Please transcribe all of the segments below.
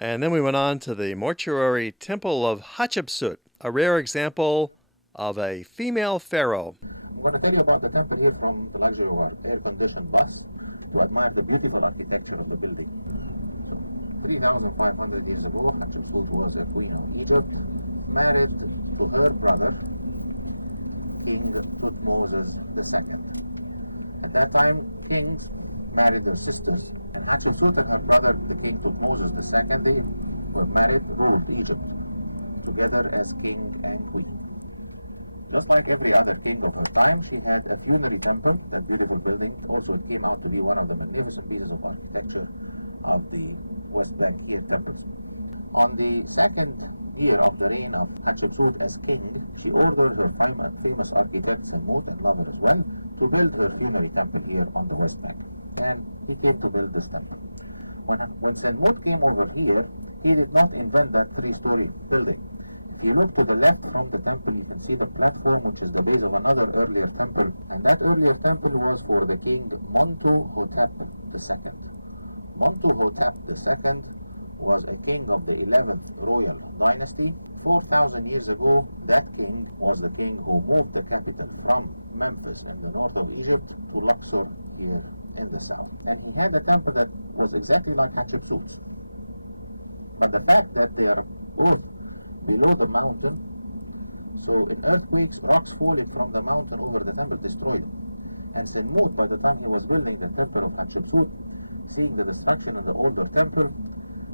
And then we went on to the mortuary temple of Hatshepsut, a rare example of a female pharaoh. I'm going to tell you about the temple here from the luxury of our air-conditioned bus to admire the beautiful architecture of the building. So, 3,500 years ago, Hatshepsut was a queen of Egypt, married to her brother, King Thutmose II. At that time, kings married their sisters, and Hatshepsut and her brother, the King Thutmose II, they were married, ruled Egypt together as king and queen. Just like every other king of her time, she had a funerary temple, that beautiful building. Also, it came out to be one of the magnificent pieces of architecture of the West Bank here temples. On the second year of the reign of Hatshepsut as king, she ordered her famous architect Senmut, and lover as well, to build her funerary temple here on the West Bank. And he came to build this temple. When Senmut came over here, he did not invent that three-story building. If you look to the left from the temple, you can see the platform, which is the base of another earlier temple. And that earlier temple was for the king Montuhotep II. Montuhotep II was a king of the 11th royal dynasty. 4,000 years ago, that king was the king who moved the capital from Memphis in the north of Egypt to Luxor here in the south. And he had a temple that was exactly like Hatshepsut's. But the fact that they are both below the mountain, so in earthquakes, rocks falling from the mountain over the temple destroyed them. And Senmut, by the time he was building the temple of Hatshepsut, seeing the destruction in the older temple,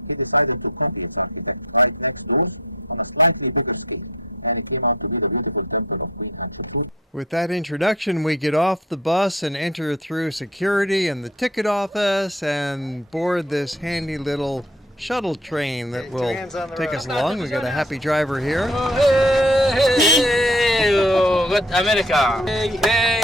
he decided to copy its architecture right next doors on a slightly bigger scale. And it came out to be the beautiful temple of Queen Hatshepsut. With that introduction, we get off the bus and enter through security and the ticket office and board this handy little shuttle train that will take us along. We got a happy driver here. Oh, hey, hey, oh, good America. Hey, hey.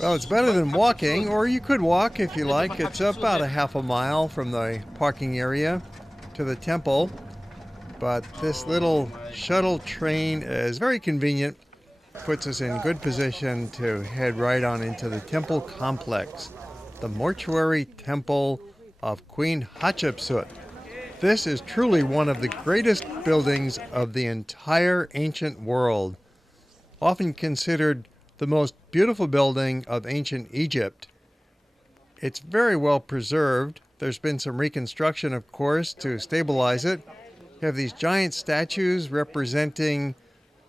Well, it's better than walking, or you could walk if you like. It's about a half a mile from the parking area to the temple. But this little shuttle train is very convenient, puts us in good position to head right on into the temple complex, the mortuary temple of Queen Hatshepsut. This is truly one of the greatest buildings of the entire ancient world, often considered the most beautiful building of ancient Egypt. It's very well preserved. There's been some reconstruction, of course, to stabilize it. You have these giant statues representing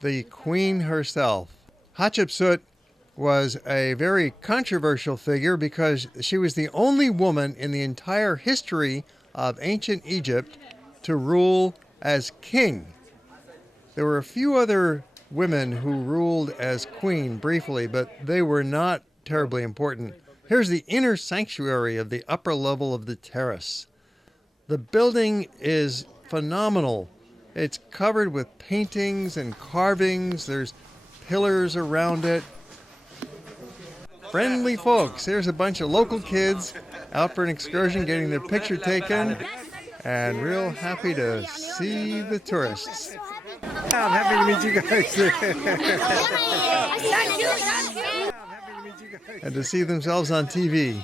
the queen herself. Hatshepsut was a very controversial figure because she was the only woman in the entire history of ancient Egypt to rule as king. There were a few other women who ruled as queen briefly, but they were not terribly important. Here's the inner sanctuary of the upper level of the terrace. The building is phenomenal. It's covered with paintings and carvings. There's pillars around it. Friendly folks. Here's a bunch of local kids out for an excursion, getting their picture taken, and real happy to see the tourists. I'm happy to meet you guys. And to see themselves on TV.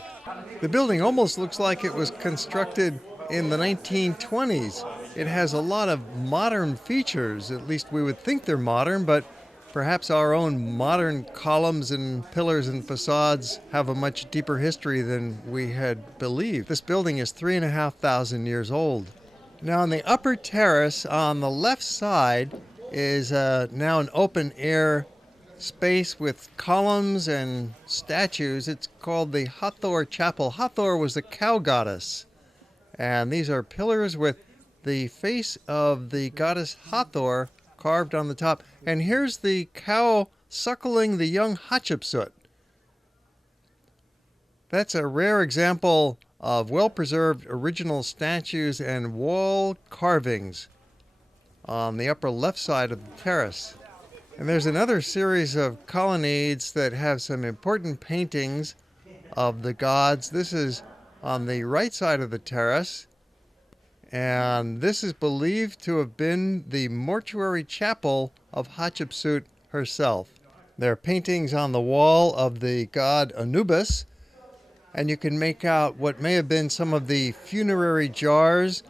The building almost looks like it was constructed in the 1920s. It has a lot of modern features. At least we would think they're modern, but perhaps our own modern columns and pillars and facades have a much deeper history than we had believed. This building is 3,500 years old. Now on the upper terrace on the left side is now an open air space with columns and statues. It's called the Hathor Chapel. Hathor was the cow goddess. And these are pillars with the face of the goddess Hathor carved on the top. And here's the cow suckling the young Hatshepsut. That's a rare example of well-preserved original statues and wall carvings on the upper left side of the terrace. And there's another series of colonnades that have some important paintings of the gods. This is on the right side of the terrace, and this is believed to have been the mortuary chapel of Hatshepsut herself. There are paintings on the wall of the god Anubis, and you can make out what may have been some of the funerary jars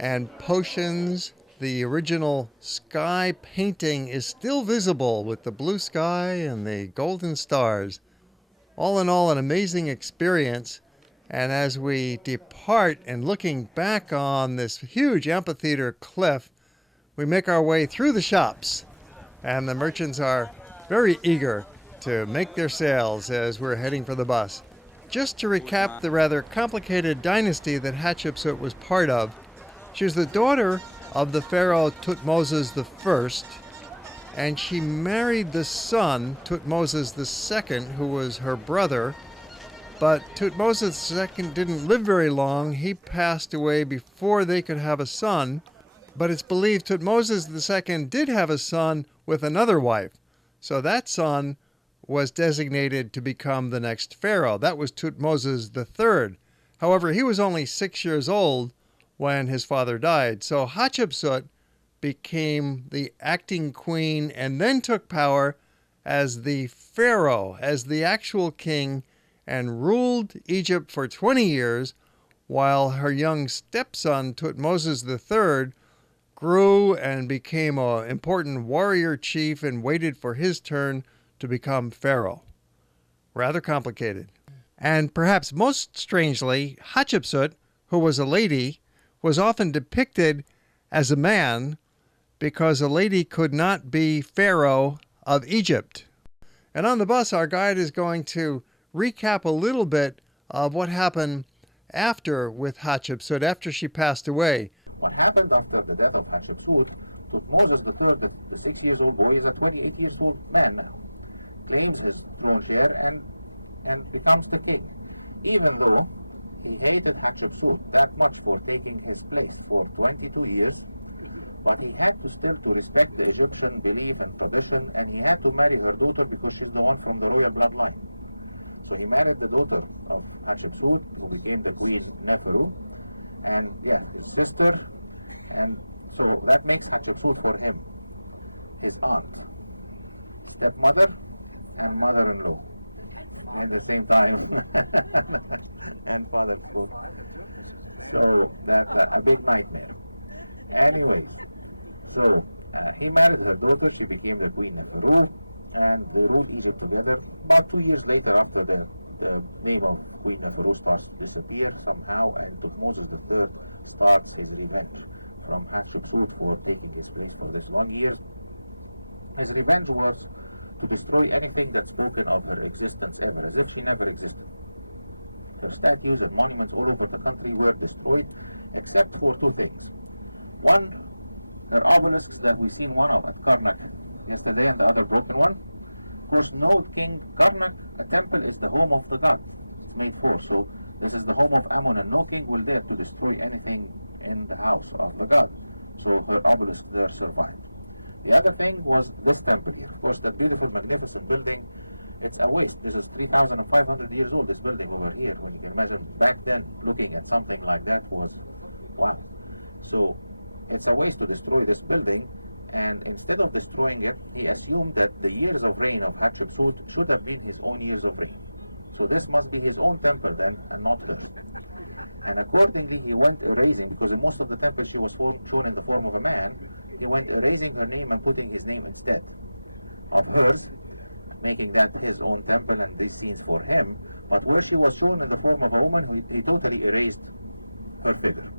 and potions. The original sky painting is still visible with the blue sky and the golden stars. All in all, an amazing experience. And as we depart and looking back on this huge amphitheater cliff, we make our way through the shops. And the merchants are very eager to make their sales as we're heading for the bus. Just to recap the rather complicated dynasty that Hatshepsut was part of, she was the daughter of the pharaoh Thutmose I, and she married the son, Thutmose II, who was her brother. But Thutmose II didn't live very long. He passed away before they could have a son. But it's believed Thutmose II did have a son with another wife. So that son was designated to become the next pharaoh. That was Thutmose III. However, he was only 6 years old when his father died. So Hatshepsut became the acting queen and then took power as the pharaoh, as the actual king, and ruled Egypt for 20 years while her young stepson, Thutmose III, grew and became an important warrior chief and waited for his turn to become pharaoh. Rather complicated. And perhaps most strangely, Hatshepsut, who was a lady, was often depicted as a man because a lady could not be pharaoh of Egypt. And on the bus, our guide is going to recap a little bit of what happened after with Hatshepsut, after she passed away. What happened after the death of Hatshepsut, Thutmose III, the 6 years old boy, is a 28 years old man now, claims his throne share and becomes the king, even though he hated Hatshepsut that much for taking his place for 22 years. But he had to still to respect the Egyptian belief and tradition, and he had to marry her daughter because she's the one from the royal bloodline. So he married the daughter of Hatshepsut, who became the queen Neferu, and his sister, and so that makes Hatshepsut for him his aunt, stepmother, and mother-in-law at the same time, and father. So that's a big nightmare. Anyways, so he married her daughter. She became the queen Neferu, and they ruled Egypt together. About 2 years later, after the name of Queen Neferu starts to disappear somehow, and Thutmose III starts his revenge from Hatshepsut for taking his place for this long years. His revenge was to destroy anything that's spoken of her existence ever, as if she never existed. Her statues and monuments all over the country were destroyed, except for two things. One, her obelisks that we've seen one of at Karnak yesterday, and the other broken one. Of course, no king, Karnak, a temple is the home of the god. It's made for, so this is the home of Ammon, and no king will dare to destroy anything in the house of the god. So her obelisk there survived. The other thing was this temple here. Of course, that beautiful, magnificent building, it's a waste. This is 3,500 years old, this building over here. When you can imagine back then, looking at something like that was, wow. So it's a waste to destroy this building, and instead of destroying it, he assumed that the years of reign of Hatshepsut should have been his own years of reign. So this must be his own temple then, and not hers. And accordingly, he went erasing, because in most of the temples she was shown in the form of a man, he went erasing her name and putting his name instead of hers, making that his own temple and these scenes for him. But where she was shown in the form of a woman, he totally erased her figure.